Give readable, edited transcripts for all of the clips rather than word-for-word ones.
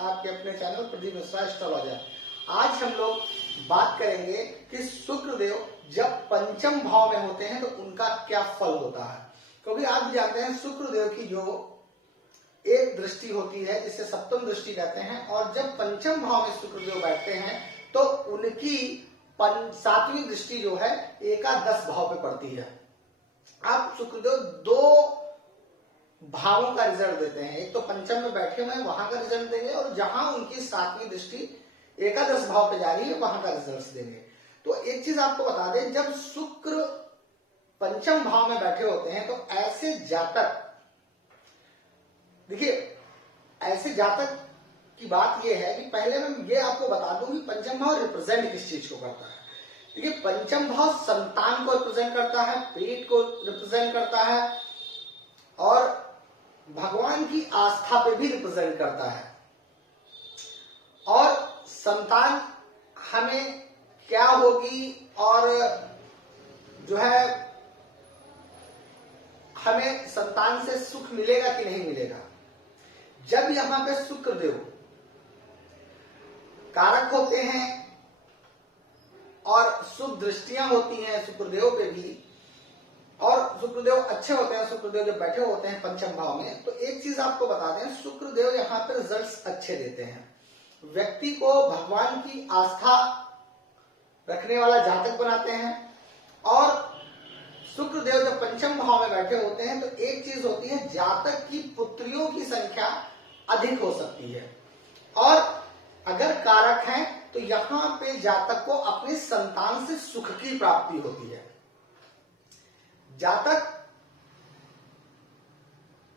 आपके अपने channel Pradeep Mishra astrologer. आज हम लोग बात करेंगे कि शुक्रदेव जब पंचम भाव में होते हैं तो उनका क्या फल होता है। क्योंकि आप भी जानते हैं शुक्रदेव की जो एक दृष्टि होती है जिसे सप्तम दृष्टि कहते हैं, और जब पंचम भाव में शुक्रदेव बैठते हैं तो उनकी सातवीं दृष्टि जो है एकादश भाव पे पड़ती है। आप शुक्रदेव दो भावों का रिजल्ट देते हैं, एक तो पंचम में बैठे हुए हैं वहां का रिजल्ट देंगे, और जहां उनकी सातवीं दृष्टि एकादश भाव पे जा रही है वहां का रिजल्ट देंगे। तो एक चीज आपको बता दें, जब शुक्र पंचम भाव में बैठे होते हैं तो ऐसे जातक, देखिए ऐसे जातक की बात यह है कि पहले मैं ये आपको बता दूं कि पंचम भाव रिप्रेजेंट किस चीज को करता है। देखिए पंचम भाव संतान को रिप्रेजेंट करता है, पेट को रिप्रेजेंट करता है, और भगवान की आस्था पे भी रिप्रेजेंट करता है। और संतान हमें क्या होगी और जो है हमें संतान से सुख मिलेगा कि नहीं मिलेगा। जब यहां पे शुक्रदेव कारक होते हैं और शुभ दृष्टियां होती हैं शुक्रदेव पे भी, और शुक्रदेव अच्छे होते हैं, शुक्रदेव जब बैठे होते हैं पंचम भाव में, तो एक चीज आपको बता दें, शुक्रदेव यहाँ पे रिजल्ट्स अच्छे देते हैं। व्यक्ति को भगवान की आस्था रखने वाला जातक बनाते हैं। और शुक्रदेव जब पंचम भाव में बैठे होते हैं तो एक चीज होती है, जातक की पुत्रियों की संख्या अधिक हो सकती है, और अगर कारक हैं तो यहाँ पे जातक को अपने संतान से सुख की प्राप्ति होती है। जातक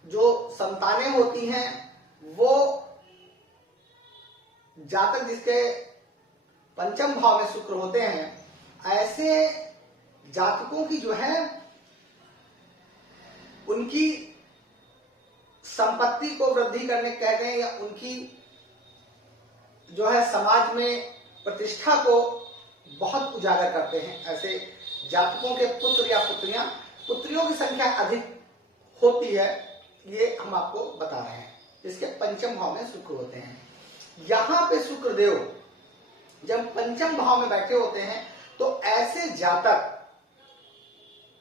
जो संतानें होती हैं वो जातक जिसके पंचम भाव में शुक्र होते हैं, ऐसे जातकों की जो है उनकी संपत्ति को वृद्धि करने कह रहे हैं, या उनकी जो है समाज में प्रतिष्ठा को बहुत उजागर करते हैं। ऐसे जातकों के पुत्र या पुत्रियों की संख्या अधिक होती है, ये हम आपको बता रहे हैं, इसके पंचम भाव में शुक्र होते हैं। यहां पे शुक्रदेव जब पंचम भाव में बैठे होते हैं तो ऐसे जातक,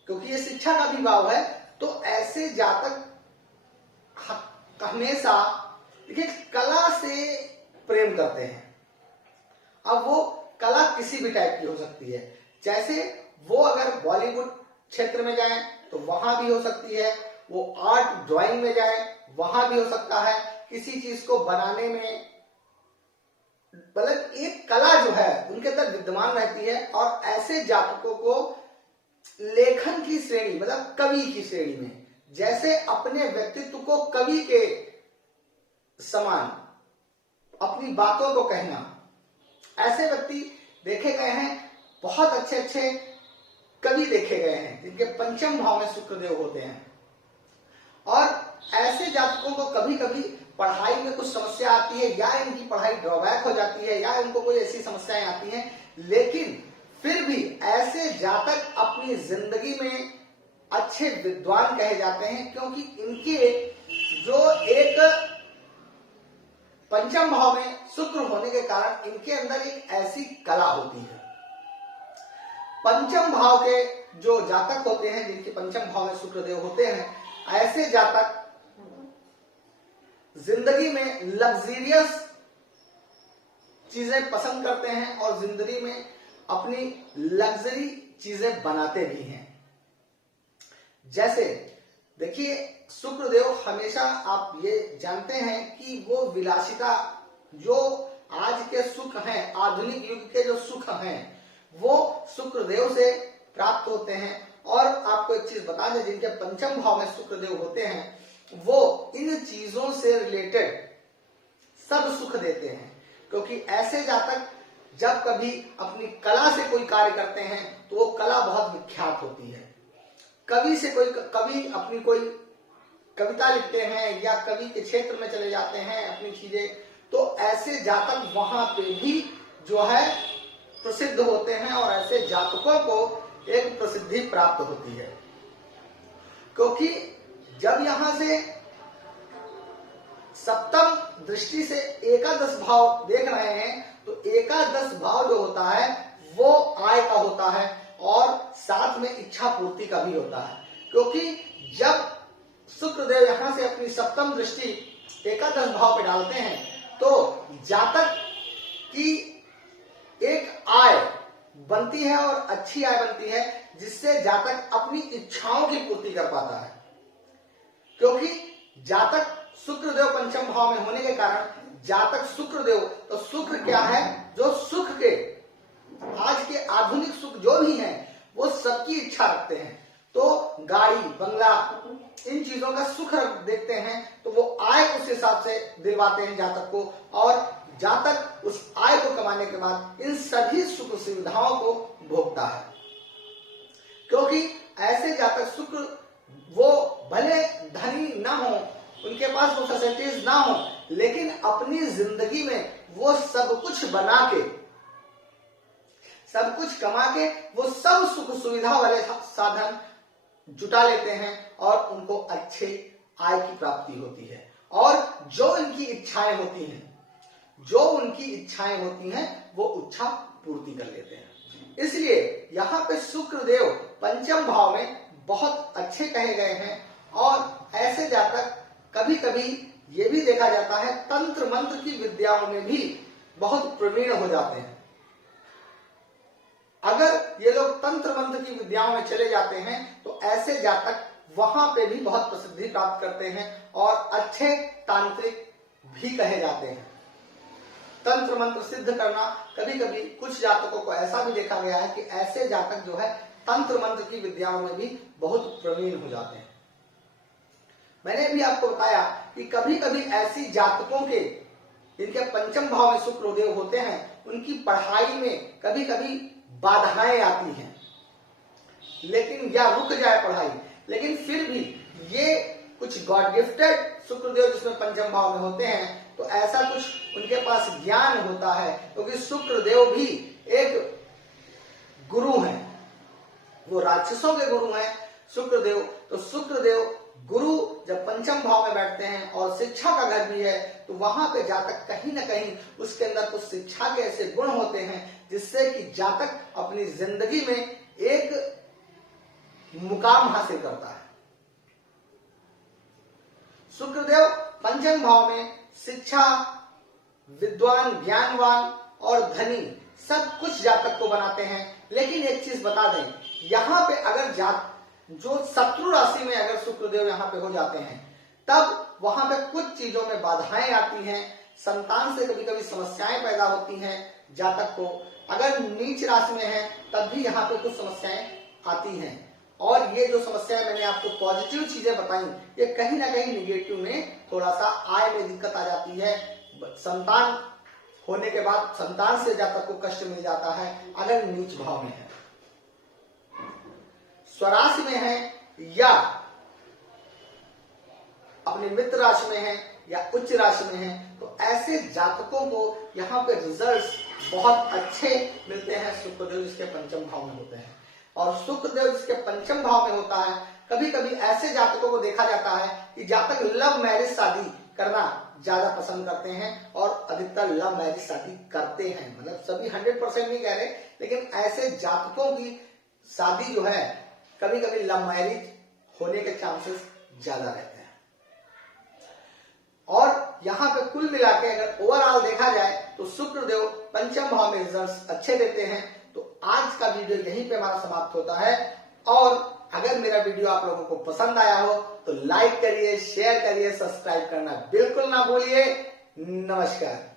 क्योंकि ये शिक्षा का भी भाव है, तो ऐसे जातक हमेशा देखिए कला से प्रेम करते हैं। अब वो कला किसी भी टाइप की हो सकती है, जैसे वो अगर बॉलीवुड क्षेत्र में जाए तो वहां भी हो सकती है, वो आर्ट ड्राइंग में जाए वहां भी हो सकता है, किसी चीज को बनाने में, मतलब एक कला जो है उनके अंदर विद्यमान रहती है। और ऐसे जातकों को लेखन की श्रेणी, मतलब कवि की श्रेणी में, जैसे अपने व्यक्तित्व को कवि के समान अपनी बातों को कहना, ऐसे व्यक्ति देखे गए हैं, बहुत अच्छे अच्छे कवि देखे गए हैं जिनके पंचम भाव में शुक्रदेव होते हैं। और ऐसे जातकों को कभी कभी पढ़ाई में कुछ समस्या आती है, या इनकी पढ़ाई ड्रॉबैक हो जाती है, या इनको कोई ऐसी समस्याएं आती हैं, लेकिन फिर भी ऐसे जातक अपनी जिंदगी में अच्छे विद्वान कहे जाते हैं, क्योंकि इनके जो एक पंचम भाव में शुक्र होने के कारण इनके अंदर एक ऐसी कला होती है। पंचम भाव के जो जातक होते हैं जिनके पंचम भाव में शुक्रदेव होते हैं, ऐसे जातक जिंदगी में लग्जरियस चीजें पसंद करते हैं और जिंदगी में अपनी लग्जरी चीजें बनाते भी हैं। जैसे देखिए शुक्रदेव हमेशा, आप ये जानते हैं कि वो विलासिता, जो आज के सुख हैं, आधुनिक युग के जो सुख हैं, वो शुक्रदेव से प्राप्त होते हैं। और आपको एक चीज बता दें, जिनके पंचम भाव में शुक्रदेव होते हैं वो इन चीजों से रिलेटेड सब सुख देते हैं, क्योंकि ऐसे जातक जब कभी अपनी कला से कोई कार्य करते हैं तो वो कला बहुत विख्यात होती है। कवि अपनी कोई कविता लिखते हैं या कवि के क्षेत्र में चले जाते हैं अपनी चीजें, तो ऐसे जातक वहां पे भी जो है प्रसिद्ध होते हैं, और ऐसे जातकों को एक प्रसिद्धि प्राप्त होती है। क्योंकि जब यहां से सप्तम दृष्टि से एकादश भाव देख रहे हैं, तो एकादश भाव जो होता है वो आय का होता है और साथ में इच्छा पूर्ति का भी होता है। क्योंकि जब शुक्रदेव यहां से अपनी सप्तम दृष्टि एकादश भाव पे डालते हैं तो जातक की एक आय बनती है और अच्छी आय बनती है, जिससे जातक अपनी इच्छाओं की पूर्ति कर पाता है। क्योंकि जातक शुक्रदेव पंचम भाव में होने के कारण जातक शुक्रदेव, तो शुक्र क्या है, जो सुख के, आज के आधुनिक सुख जो भी हैं वो सबकी इच्छा रखते हैं। तो गाड़ी बंगला इन चीजों का सुख देखते हैं, तो वो आय उस हिसाब से दिलवाते हैं जातक को, और जातक उस आय को कमाने के बाद इन सभी सुख सुविधाओं को भोगता है। क्योंकि ऐसे जातक शुक्र, वो भले धनी ना हो, उनके पास वो फैसिलिटीज ना हो, लेकिन अपनी जिंदगी में वो सब कुछ बना के, सब कुछ कमा के, वो सब सुख सुविधा वाले साधन जुटा लेते हैं और उनको अच्छे आय की प्राप्ति होती है। और जो इनकी इच्छाएं होती हैं, जो उनकी इच्छाएं होती हैं, वो इच्छा पूर्ति कर लेते हैं। इसलिए यहाँ पे शुक्रदेव पंचम भाव में बहुत अच्छे कहे गए हैं। और ऐसे जातक कभी कभी ये भी देखा जाता है तंत्र मंत्र की विद्याओं में भी बहुत प्रवीण हो जाते हैं। अगर ये लोग तंत्र मंत्र की विद्याओं में चले जाते हैं तो ऐसे जातक वहां पे भी बहुत प्रसिद्धि प्राप्त करते हैं और अच्छे तांत्रिक भी कहे जाते हैं। तंत्र मंत्र सिद्ध करना, कभी कभी कुछ जातकों को ऐसा भी देखा गया है कि ऐसे जातक जो है तंत्र मंत्र की विद्याओं में भी बहुत प्रवीण हो जाते हैं। मैंने भी आपको बताया कि कभी कभी ऐसी जातकों के, जिनके पंचम भाव में शुक्रदेव होते हैं, उनकी पढ़ाई में कभी कभी बाधाएं आती हैं, लेकिन या रुक जाए पढ़ाई, लेकिन फिर भी ये कुछ गॉड गिफ्टेड शुक्रदेव जिसमें पंचम भाव में होते हैं, तो ऐसा कुछ उनके पास ज्ञान होता है। क्योंकि शुक्रदेव भी एक गुरु हैं, वो राक्षसों के गुरु हैं शुक्रदेव। तो शुक्रदेव गुरु जब पंचम भाव में बैठते हैं और शिक्षा का घर भी है, तो वहां पे जातक कहीं ना कहीं उसके अंदर कुछ शिक्षा के ऐसे गुण होते हैं जिससे कि जातक अपनी जिंदगी में एक मुकाम हासिल करता है। शुक्रदेव पंचम भाव में शिक्षा, विद्वान, ज्ञानवान और धनी सब कुछ जातक को बनाते हैं। लेकिन एक चीज बता दें, यहाँ पे अगर जो शत्रु राशि में अगर शुक्रदेव यहाँ पे हो जाते हैं, तब वहां पे कुछ चीजों में बाधाएं आती हैं, संतान से कभी कभी समस्याएं पैदा होती हैं जातक को। अगर नीच राशि में है तब भी यहाँ पे कुछ समस्याएं आती हैं। और ये जो समस्याएं मैंने आपको पॉजिटिव चीजें बताई, ये कहीं ना कहीं निगेटिव में थोड़ा सा आय में दिक्कत आ जाती है। संतान होने के बाद संतान से जातक को कष्ट मिल जाता है अगर नीच भाव में है। स्वराशि में है या अपने मित्र राशि में है या उच्च राशि में है, तो ऐसे जातकों को यहाँ पे रिजल्ट्स बहुत अच्छे मिलते हैं शुक्रदेव जिसके पंचम भाव में होते हैं। और शुक्रदेव जिसके पंचम भाव में होता है, कभी कभी ऐसे जातकों को देखा जाता है कि जातक लव मैरिज शादी करना ज्यादा पसंद करते हैं और अधिकतर लव मैरिज शादी करते हैं। मतलब सभी 100% नहीं कह रहे, लेकिन ऐसे जातकों की शादी जो है कभी कभी लव मैरिज होने के चांसेस ज्यादा रहते हैं। और यहाँ पे कुल मिला के अगर ओवरऑल देखा जाए तो शुक्रदेव पंचम भाव में रिजल्ट्स अच्छे देते हैं। तो आज का वीडियो यहीं पे हमारा समाप्त होता है। और अगर मेरा वीडियो आप लोगों को पसंद आया हो तो लाइक करिए, शेयर करिए, सब्सक्राइब करना बिल्कुल ना भूलिए। नमस्कार।